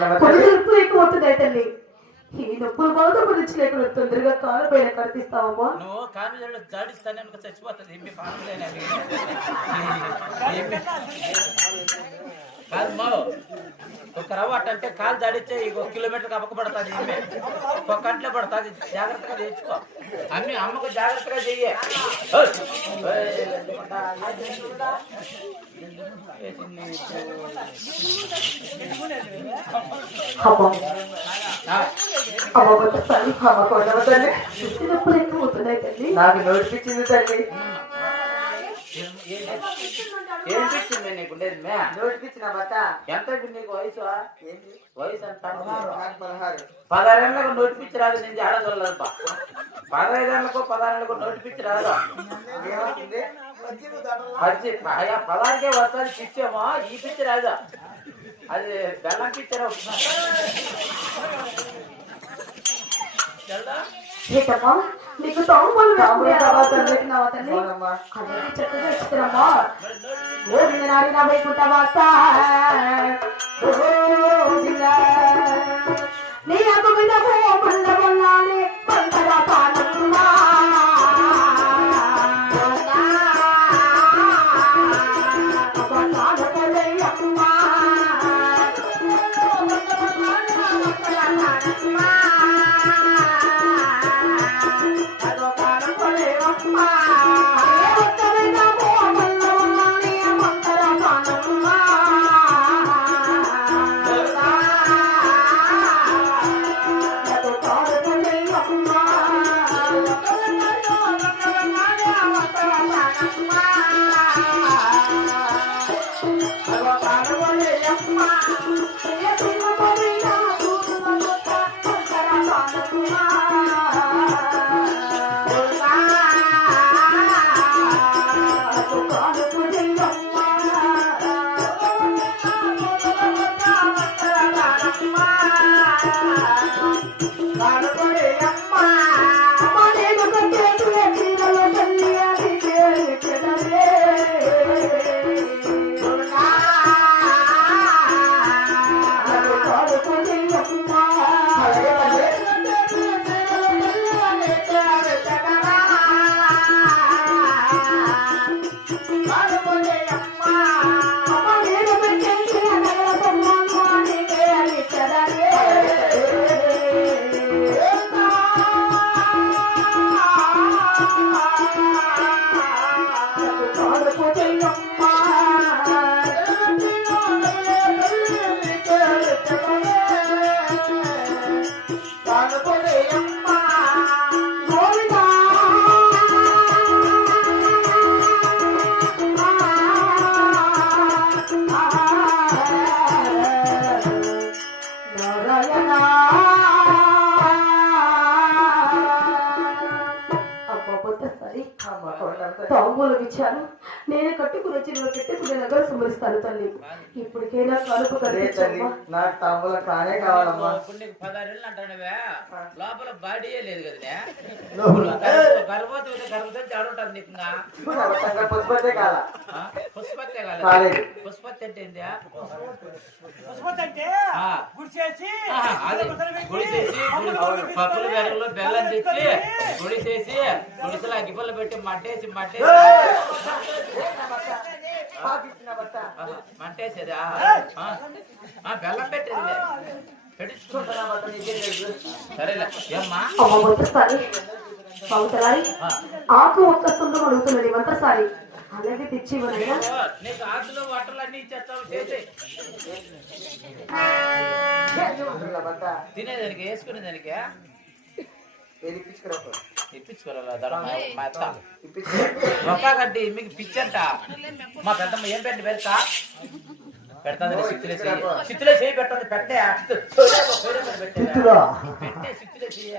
నొప్పులు ఎక్కువ వస్తున్నాయి తల్లి. ఈ నొప్పులు బాగా గురించి లేకుండా తొందరగా కాలు పైన కనిపిస్తావమ్మా నువ్వు కాన్ఫిడెంట్ జాడిస్తానే అనుకో చచ్చిపోతుంది. ఒక రవ్వ అంటే కాలు జాడిస్తే ఇంకో కిలోమీటర్ కప్పక పడుతుంది ఒక కంట్లో పడుతుంది. జాగ్రత్తగా తెచ్చుకో అమ్మి అమ్మకు జాగ్రత్తగా చెయ్యి. నాకు నోటిపించింది తల్లి. ఏం- ఏం- ఏం పిచ్చింది నీకు ఉండేది మే ఎంత? నీకు వయసు వయసు పదహారేళ్ళకు నోటిపించి రాదు నేను ఆడగలదు పదహైదేళ్ళకు పదహారేళ్ళకు నోటిపించి రాదు. పచ్చి అయ్యా పదహారుకే వస్తుంది పిచ్చేమో ఈ పిచ్చి రాదు. అది బెల్లం పిచ్చర్ ఏంటమ్మా నీకు తాంబూలు తాంబూలం తల్లి. చక్కగా ఇస్తున్నామా నాడి నా వైకుంఠ వార్త నీ అగు మీద ఇచ్చాను నేను కట్టుకుని వచ్చి నువ్వు పెట్టుకునే నగర సుమరిస్తాను తల్లి. ఇప్పటికైనా కలుపు నాకు కానే కావాలమ్మా. పదహారేళ్ళు అంటానవే. లోపల బాడీయే లేదు లోపల. గర్భవతి అయితే గర్భవతి ఆడుంటుంది నీకు పుష్పతే కాల అంటే ఏంది? గుడి చేసి గుడి- పప్పులు బెరగలు బెల్లం తెచ్చి గుడి చేసి గుడిసెలు అగ్గిపల్ల పెట్టి మట్టేసి మట్టేసి. ఆ, బెల్లం పెట్టేది. పెట్టించుకుంటా నా బట్ట నీకే తెలుసు సరేలే ఏమ్మా ఆ. ఆకు ఒక్క సుందరం అడుగుతున్నది మంత్రసారి అలాగే తెచ్చి ఇవ్వనైనా ఓ, నీకు ఆకులు వాటర్లు అన్ని ఇచ్చేస్తావు చేసి. నా బట్ట తినేదానికి వేసుకునే దానికి ఏది పిచ్చుకురా ఇప్పించుకోరా దడ మా- మా అత్త? ఇప్పించుకురా ఒక్క గడ్డి మీకు పిచ్చంట. మా పెద్దమ్మ ఏం పెట్టి పెడతా పెడతాది సిత్తులే చెయ్యి సిత్తులే చేయి పెట్టండి పెట్టే. పెట్టే సిత్తులే చెయ్య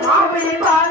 రోయమ్మ మామిడి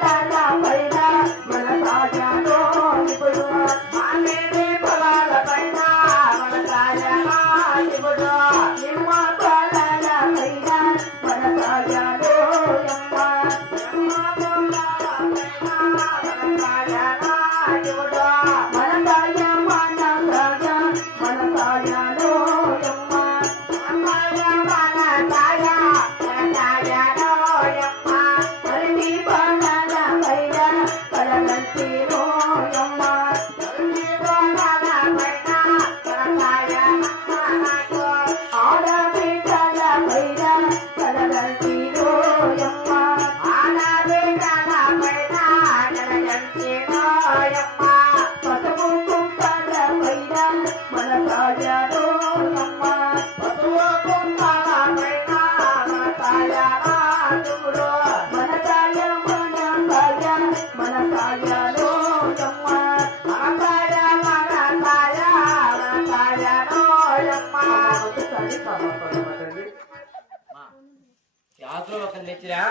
ఆకులు ఒక తెచ్చిరా?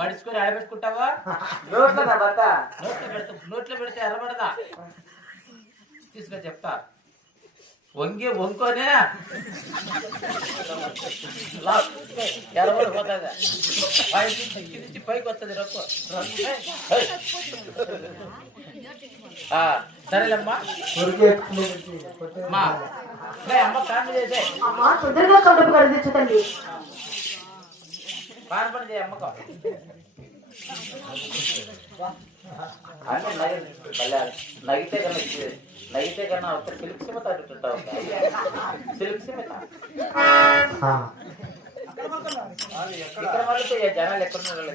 మడుచుకొని ఆడబెట్టుకుంటావా నోట్ల నా బట్ట నోట్లో పెడతా నోట్లో పెడితే ఎర్రబడదా? తీసుకొని చెప్తా. వంగి వంకోనే ఎర్రబడిపోతుంది పైకి కింద నుంచి పైకి వస్తుంది రొక్కు. సరేలేమ్మా. అమ్మ కారణం చేసే అమ్మా తొందరగా కడుపు కడిగించు తల్లి కారణం పని చేయ అమ్మకం నగితే కన్నా నగితే కన్నా ఒక సిల్క్ సిమ తగ్గుతుంటావు సిల్క్ సిమ ఇక్కడ మళ్ళీ జనాలు ఎక్కడ ఉన్నారు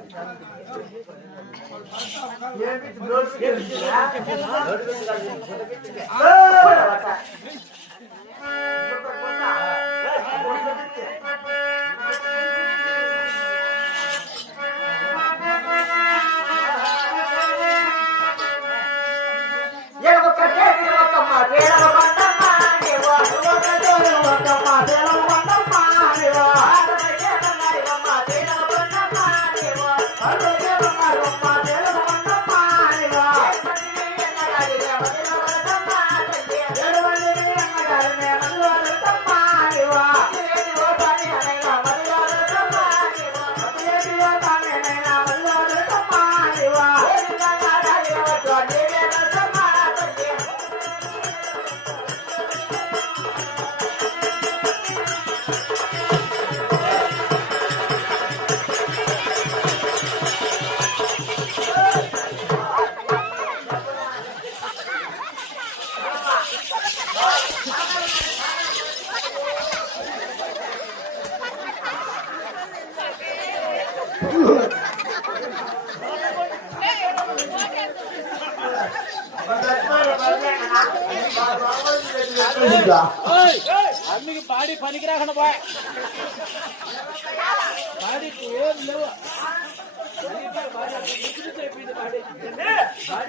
పట్టింది ఎట్ట పట్టింది? తెరబట్ట పెట్టి చెప్పా దీనికి నోట్ ఇచ్చి పిచ్చిలో ఉన్నాయి కానీ ఏం చేస్తున్నాను నోట్ పెట్టి కాదు ఫోటో పెట్టింది. అమ్మికి బాడీ పనికి రాకుండా బాయ్ బాడీకి ఏం లేవు బాడీ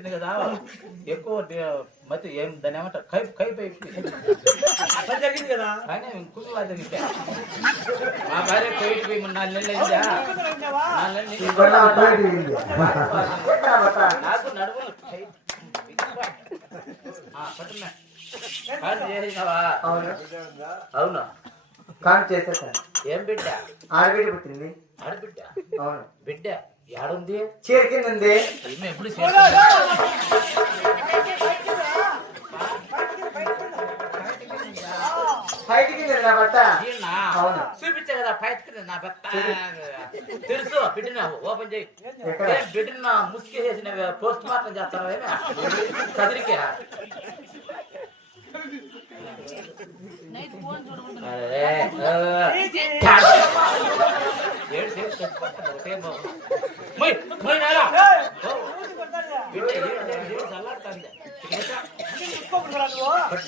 కొట్టింది కదా. ఎక్కువ మతి ఏం దాన్ని ఏమంటారు? కైపు కైపు అయిపోయింది జరిగింది కదా. కానీ కుటుంబ జరిగితే మా భార్య పోయి పోయి నాలుగు నెలలు అయిందా? ఉన్నావా? నాలుగు నెలలు. నాకు. కాదు చేసినావా అవును? కాన్ చేసేసాను. ఏం బిడ్డ? ఆడబిడ్డ పుట్టింది. ఆడబిడ్డ? అవును. బిడ్డ? ఏడుంది చీర కింద ఉంది ఈమె ఎప్పుడు? బయటికి నా బట్ట. చూపించా కదా బయటకి నా భర్త తెలుసు బిడ్డని ఓపెన్ చేయి ఎక్కడ? ఏం బిడ్డని నా ముసుగు చేసిన పోస్ట్ మార్టం చేస్తాను కదిరికే అరే,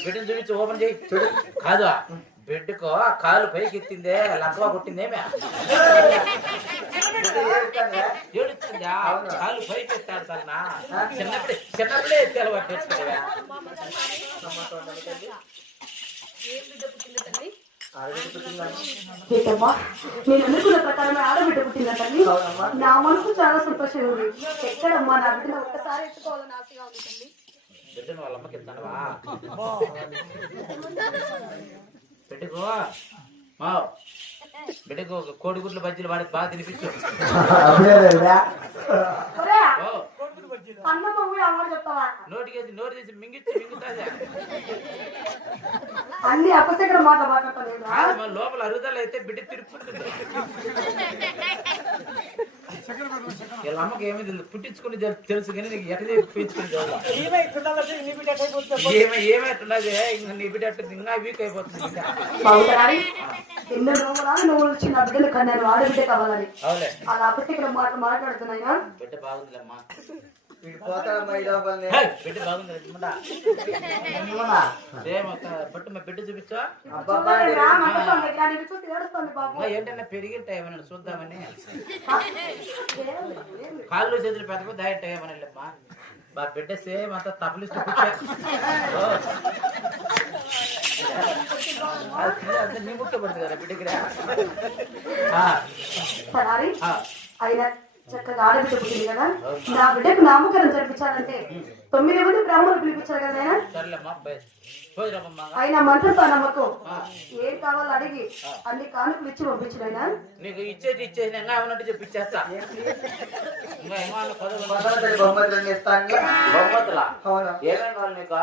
బిడ్డను చూపించి ఓపెన్ చేయి చూడు కాదు బిడ్డకు కాలు పైకి ఎత్తిందే లక్కవా కొట్టిందేమే ఏడుస్తుందా కాలు పైకి ఎత్తాడు తన చిన్నప్పుడే చిన్నప్పుడే ఎత్తి అలవాటు ఏంటమ్మా? నేను అనుకున్న ప్రకారమే ఆడబిడ్డ పుట్టిందా తల్లి. నా మనసు చాలా సంతోషంగా ఉంది. ఎక్కడమ్మా నా బిడ్డను ఒక్కసారి ఎత్తుకోవాలని ఆశగా ఉంది తల్లి. బిడ్డను వాళ్ళ అమ్మకి ఎత్తాడవా బిడ్డకు మా బిడ్డకు కోడిగుడ్లు బజ్జీలు వాడికి బాగా తినిపించు. నోటికేసి నోటి తీసి మింగిచ్చి మింగుతాదే. అన్ని అపశకర మాట మన లోపల అరుగుదల అయితే బిడ్డ తిరుపుతుంది వీళ్ళ అమ్మకి ఏమీ తెలియదు పుట్టించుకుని తెలు- తెలుసు కానీ నీకు ఎట్లా పెంచుకుని తెలుసు ఈమె పిల్లలకి నీ బిడ్డ అయిపోతుంది. ఏమే ఏమైతున్నది ఇంకా నీ బిడ్డ ఇంకా వీక్ అయిపోతుంది ఎన్నో నువ్వులా నువ్వు వచ్చి నా బిడ్డలు కన్నాను. ఆడబిడ్డ కావాలని. అవులే. అలా అపశకర మాట మాట్లాడుతున్నాయినా బిడ్డ బాగుందిలేమ్మా బిడ్డ బాగుంది బిడ్డ చూపించా ఏంటన్నా పెరిగింటా ఏమన్నా చూద్దామని. కాళ్ళు చేతులు పెద్ద పెద్ద ఏమన్నా అమ్మా మా బిడ్డ సేమ్ అంతా తపలిస్తూ నీ ముట్ట పడుతుంది కదా బిడ్డకి చక్కగా ఆడబిడ్డ పుట్టింది కదా? నా బిడ్డకు నామకరణం జరిపించాలంటే తొమ్మిది మంది బ్రాహ్మణులు పిలిపించారు కదా ఆయన? ఆయన మంత్రస్థానమ్మకు ఏం కావాలో అడిగి అన్ని కానుకలు ఇచ్చి పంపించిన ఆయన. నీకు ఇచ్చేది ఏమన్నట్టు చెప్పి ఇచ్చేస్తా ఏమేమి కావాలి నీకు?